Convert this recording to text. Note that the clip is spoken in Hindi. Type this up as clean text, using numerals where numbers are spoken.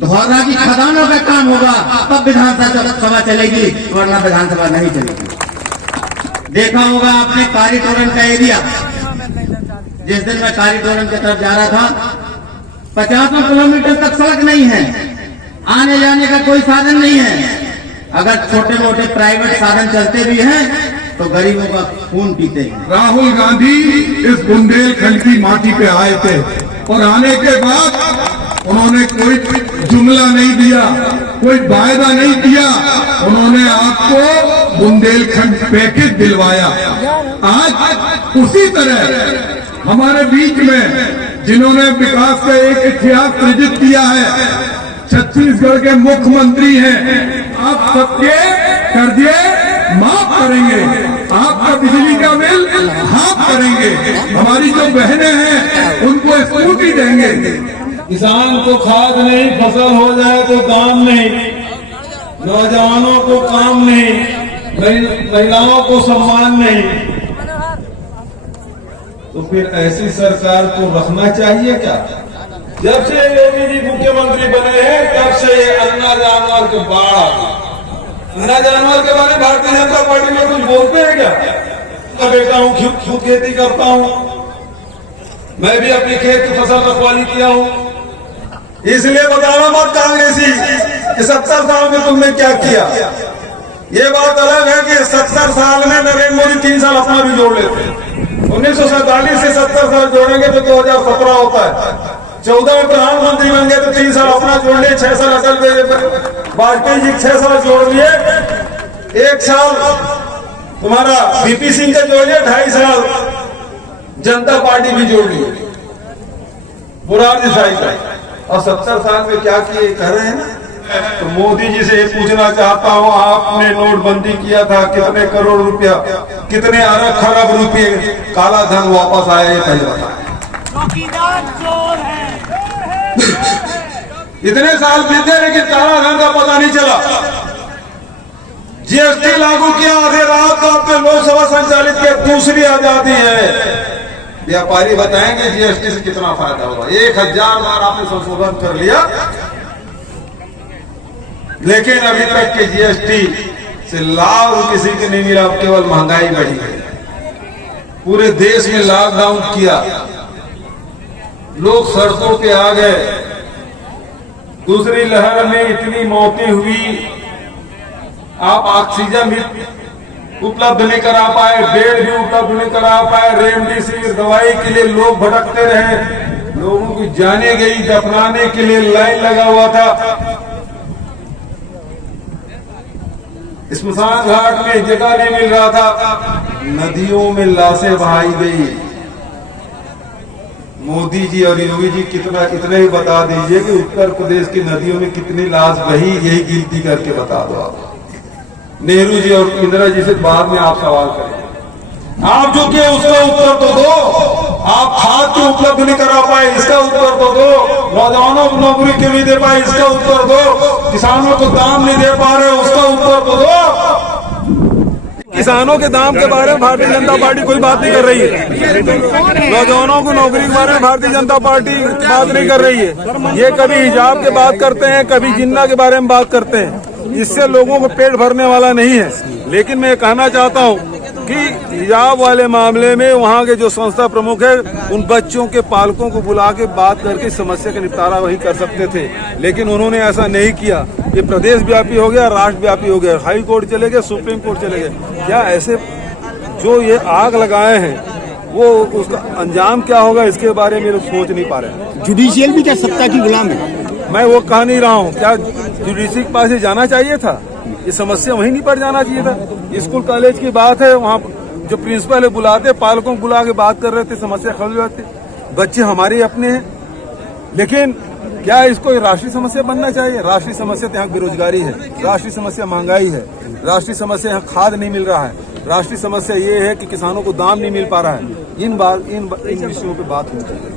धौरा की खदानों का काम होगा तब विधानसभा चलेगी, वरना विधानसभा नहीं चलेगी। देखा होगा आपने कारीटोरन का एरिया, जिस दिन मैं कारीटोरन की तरफ जा रहा था 50 किलोमीटर तक सड़क नहीं है, आने जाने का कोई साधन नहीं है। अगर छोटे मोटे प्राइवेट साधन चलते भी हैं तो गरीबों का खून पीते हैं। राहुल गांधी इस बुंदेलखंड की माटी पे आए थे और आने के बाद उन्होंने कोई जुमला नहीं दिया, कोई वायदा नहीं किया, उन्होंने आपको बुंदेलखंड पैकेज दिलवाया। आज उसी तरह हमारे बीच में जिन्होंने विकास का एक इतिहास सृजित किया है, छत्तीसगढ़ के मुख्यमंत्री हैं, आप सबके कर्जे माफ करेंगे, आपका बिजली का बिल हाफ करेंगे, हमारी जो बहनें हैं उनको स्कूटी देंगे। किसान को खाद नहीं, फसल हो जाए तो दाम नहीं, नौजवानों को काम नहीं, महिलाओं को सम्मान नहीं, तो फिर ऐसी सरकार को रखना चाहिए क्या? जब से योगी जी मुख्यमंत्री बने हैं तब से ये अन्ना जानवर के बाढ़, अन्ना जानवर के बारे में भारतीय जनता पार्टी में कुछ बोलते हैं क्या? मैं बेटा हूँ, खुद खेती करता हूँ, मैं भी अपनी खेत की फसल रखवाली किया हूँ। इसलिए बताना मत कांग्रेसी कि 70 साल में तुमने क्या किया। ये बात अलग है कि 70 साल में नरेंद्र मोदी 3 साल अपना भी जोड़ लेते। 1947 से 70 साल जोड़ेंगे तो 2017 होता है। 14 में प्रधानमंत्री बन गए तो 3 साल अपना जोड़ लिए, 6 साल अटल वाजपेयी जी 6 साल जोड़ लिए, 1 साल तुम्हारा बीपी सिंह का जोड़ लिया, 2.5 साल जनता पार्टी भी जोड़ ली, मुरारजी देसाई का। और 70 साल में क्या किए कह रहे हैं ना। तो मोदी जी से ये पूछना चाहता हूँ, आपने नोटबंदी किया था, कितने करोड़ रुपया, कितने अरब खरब रुपये काला धन वापस आया, ये पहले बताया। इतने साल बीते लेकिन काला धन का पता नहीं चला। जीएसटी लागू किया, आधे रात को आपने लोकसभा संचालित किया, दूसरी आजादी है। व्यापारी बताएंगे जीएसटी से कितना फायदा होगा। 1000 बार आपने संशोधन कर लिया, लेकिन अभी तक के जीएसटी से लाभ किसी के नहीं मिला, केवल महंगाई बढ़ी है। पूरे देश में लॉकडाउन किया, लोग सड़कों पे आ गए, दूसरी लहर में इतनी मौतें हुई, आप ऑक्सीजन भी उपलब्ध नहीं करा पाए, बेड भी उपलब्ध नहीं करा पाए, रेमडेसिविर दवाई के लिए लोग भटकते रहे, लोगों की जाने गई, दफनाने के लिए लाइन लगा हुआ था, स्मशान घाट में जगह नहीं मिल रहा था, नदियों में लाशें बहाई गई। मोदी जी और योगी जी इतना ही बता दीजिए कि उत्तर प्रदेश की नदियों में कितनी लाश बही, यही गिनती करके बता दो आप। नेहरू जी और इंदिरा जी से बाद में आप सवाल करें। आप जो किए उसका उत्तर तो दो। आप खाद क्यों उपलब्ध नहीं करा पाए, इसका उत्तर तो दो। नौजवानों को नौकरी क्यों नहीं दे पाए, इसका उत्तर दो। किसानों को दाम नहीं दे पा रहे, उसका उत्तर तो दो। किसानों के दाम के बारे में भारतीय जनता पार्टी कोई बात नहीं कर रही है। नौजवानों को नौकरी के बारे में भारतीय जनता पार्टी बात नहीं कर रही है। ये कभी हिजाब की बात करते हैं, कभी जिन्ना के बारे में बात करते हैं। इससे लोगों को पेट भरने वाला नहीं है। लेकिन मैं कहना चाहता हूँ कि हिजाब वाले मामले में वहाँ के जो संस्था प्रमुख है, उन बच्चों के पालकों को बुला के बात करके समस्या का निपटारा वही कर सकते थे, लेकिन उन्होंने ऐसा नहीं किया। ये प्रदेश व्यापी हो गया, राष्ट्र व्यापी हो गया, हाई कोर्ट चले गए, सुप्रीम कोर्ट चले गए। क्या ऐसे जो ये आग लगाए हैं वो उसका अंजाम क्या होगा, इसके बारे में लोग सोच नहीं पा रहे। जुडिशियल भी क्या सत्ता की गुलाम है? मैं वो कह नहीं रहा हूँ। क्या जुडिशरी के पास जाना चाहिए था? ये समस्या वहीं नहीं पर जाना चाहिए था। स्कूल कॉलेज की बात है, वहाँ जो प्रिंसिपल है बुलाते, पालकों को बुला के बात कर रहे थे, समस्या खल जाती। बच्चे हमारे अपने हैं, लेकिन क्या इसको राष्ट्रीय समस्या बनना चाहिए? राष्ट्रीय समस्या तो यहाँ बेरोजगारी है, राष्ट्रीय समस्या महंगाई है, राष्ट्रीय समस्या यहाँ खाद नहीं मिल रहा है, राष्ट्रीय समस्या ये है कि किसानों को दाम नहीं मिल पा रहा है। इन विषयों पे बात होनी चाहिए।